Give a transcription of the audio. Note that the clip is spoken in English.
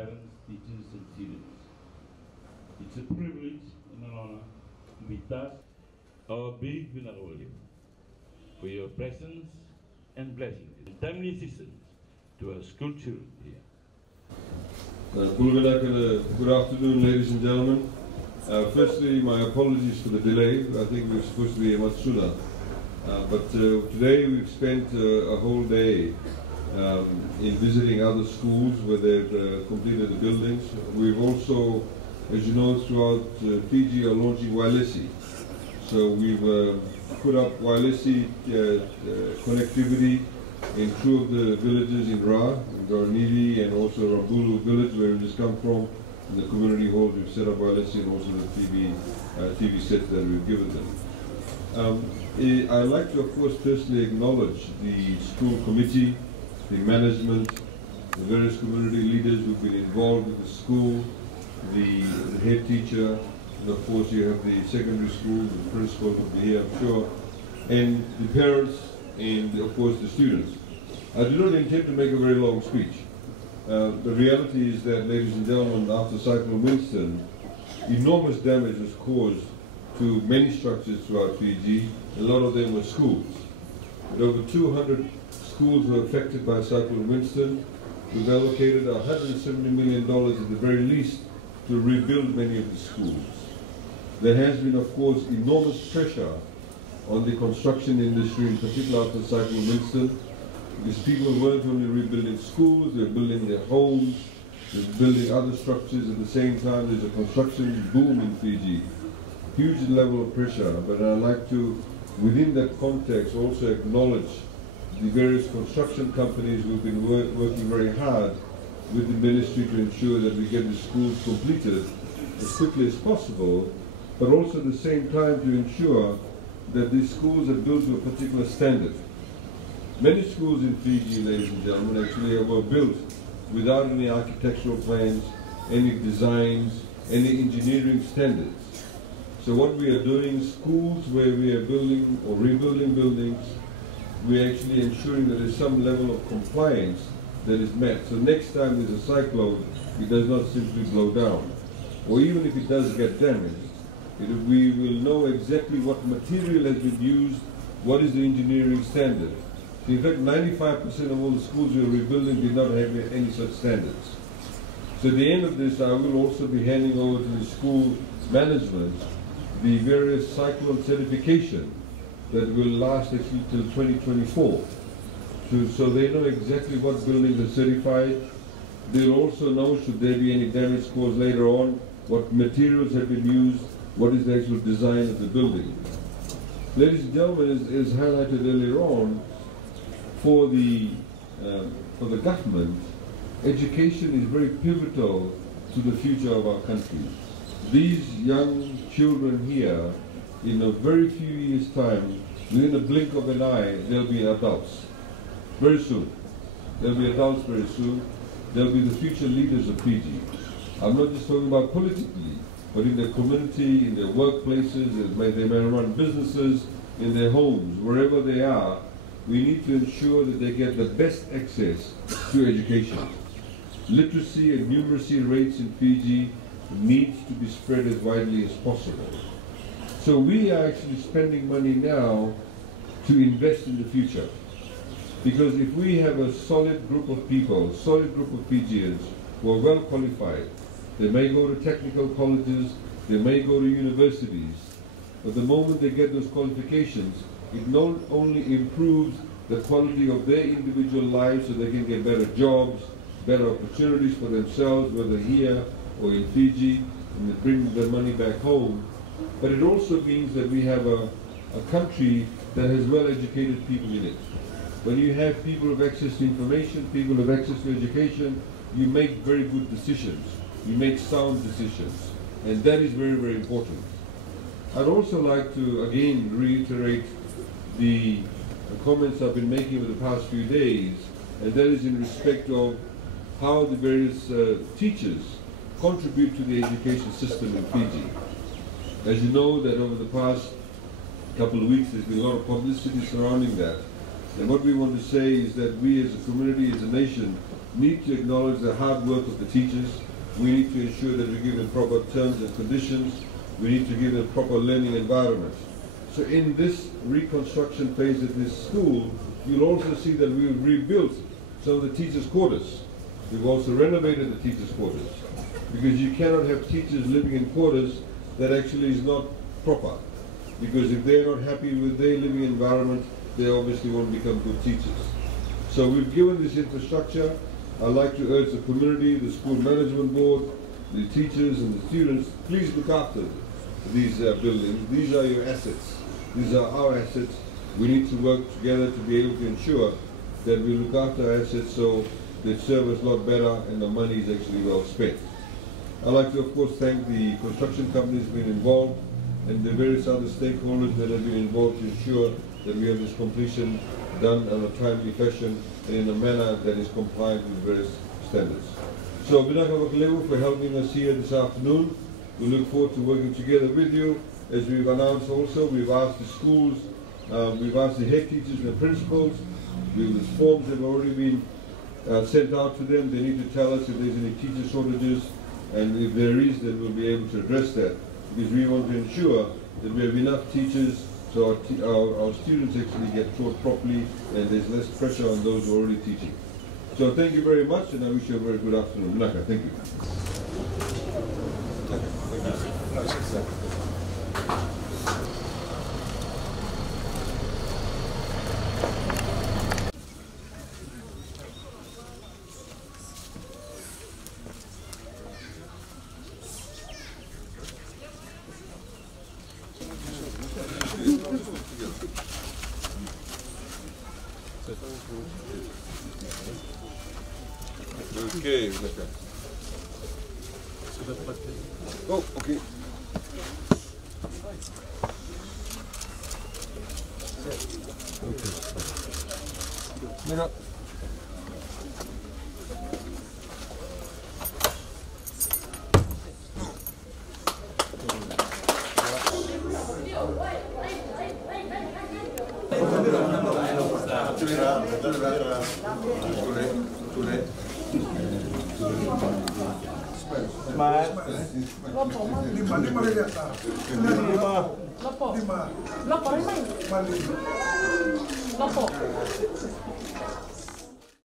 parents, teachers and students. It's a privilege and an honor to be tasked our big Vinagoli for your presence and blessings and timely assistance to our school children here. Good afternoon, ladies and gentlemen. Firstly, my apologies for the delay. I think we were supposed to be much sooner. But today we've spent a whole day in visiting other schools where they've completed the buildings. We've also, as you know, throughout Fiji are launching Wailesi. So we've put up Wailesi connectivity in 2 of the villages in Ra, in Garnili, and also Rambulu village where we just come from. In the community halls we've set up Wailesi and also the TV sets that we've given them. I'd like to, of course, personally acknowledge the school committee, the management, the various community leaders who've been involved with the school, the head teacher, and of course you have the secondary school, the principal will be here, I'm sure, and the parents, and of course the students. I do not intend to make a very long speech. The reality is that, ladies and gentlemen, after Cyclone Winston, enormous damage was caused to many structures throughout Fiji. A lot of them were schools. And over 200 schools were affected by Cyclone Winston. We've allocated $170 million at the very least to rebuild many of the schools. There has been, of course, enormous pressure on the construction industry, in particular after Cyclone Winston, because people weren't only rebuilding schools, they were building their homes, they were building other structures at the same time. There's a construction boom in Fiji. Huge level of pressure, but I'd like to, within that context, also acknowledge the various construction companies who've been working very hard with the ministry to ensure that we get the schools completed as quickly as possible, but also at the same time to ensure that these schools are built to a particular standard. Many schools in Fiji, ladies and gentlemen, actually were built without any architectural plans, any designs, any engineering standards. So what we are doing, schools where we are building or rebuilding buildings, we're actually ensuring that there's some level of compliance that is met. So next time there's a cyclone, it does not simply blow down. Or even if it does get damaged, we will know exactly what material has been used, what is the engineering standard. So in fact, 95% of all the schools we are rebuilding did not have any such standards. So at the end of this, I will also be handing over to the school management the various cyclone certification that will last actually till 2024. So they know exactly what buildings are certified. They'll also know, should there be any damage caused later on, what materials have been used, what is the actual design of the building. Ladies and gentlemen, as highlighted earlier on, for the government, education is very pivotal to the future of our country. These young children here, in a very few years' time, within a blink of an eye, they'll be adults. Very soon. They'll be adults very soon. They'll be the future leaders of Fiji. I'm not just talking about politically, but in their community, in their workplaces, they may run businesses, in their homes, wherever they are. We need to ensure that they get the best access to education. Literacy and numeracy rates in Fiji needs to be spread as widely as possible. So we are actually spending money now to invest in the future. Because if we have a solid group of people, solid group of Fijians who are well qualified, they may go to technical colleges, they may go to universities, but the moment they get those qualifications, it not only improves the quality of their individual lives so they can get better jobs, better opportunities for themselves, whether here or in Fiji, and they bring their money back home, but it also means that we have a country that has well-educated people in it. When you have people who have access to information, people who have access to education, you make very good decisions. You make sound decisions. And that is very, very important. I'd also like to, again, reiterate the comments I've been making over the past few days, and that is in respect of how the various teachers contribute to the education system in Fiji. As you know, that over the past couple of weeks there's been a lot of publicity surrounding that. And what we want to say is that we as a community, as a nation, need to acknowledge the hard work of the teachers. We need to ensure that we give them proper terms and conditions. We need to give them proper learning environment. So in this reconstruction phase at this school, you'll also see that we've rebuilt some of the teachers' quarters. We've also renovated the teachers' quarters, because you cannot have teachers living in quarters that actually is not proper. Because if they're not happy with their living environment, they obviously won't become good teachers. So we've given this infrastructure. I'd like to urge the community, the school management board, the teachers and the students, please look after these buildings. These are your assets. These are our assets. We need to work together to be able to ensure that we look after our assets so they serve us a lot better and the money is actually well spent. I'd like to, of course, thank the construction companies who have been involved and the various other stakeholders that have been involved to ensure that we have this completion done in a timely fashion and in a manner that is compliant with various standards. So, Binaka Wakalewu for helping us here this afternoon. We look forward to working together with you. As we've announced also, we've asked the schools, we've asked the head teachers and the principals. The forms have already been sent out to them. They need to tell us if there's any teacher shortages, and if there is, then we'll be able to address that, because we want to ensure that we have enough teachers so our students actually get taught properly and there's less pressure on those who are already teaching. So thank you very much, and I wish you a very good afternoon. Naka, thank you. Okay, oh, okay.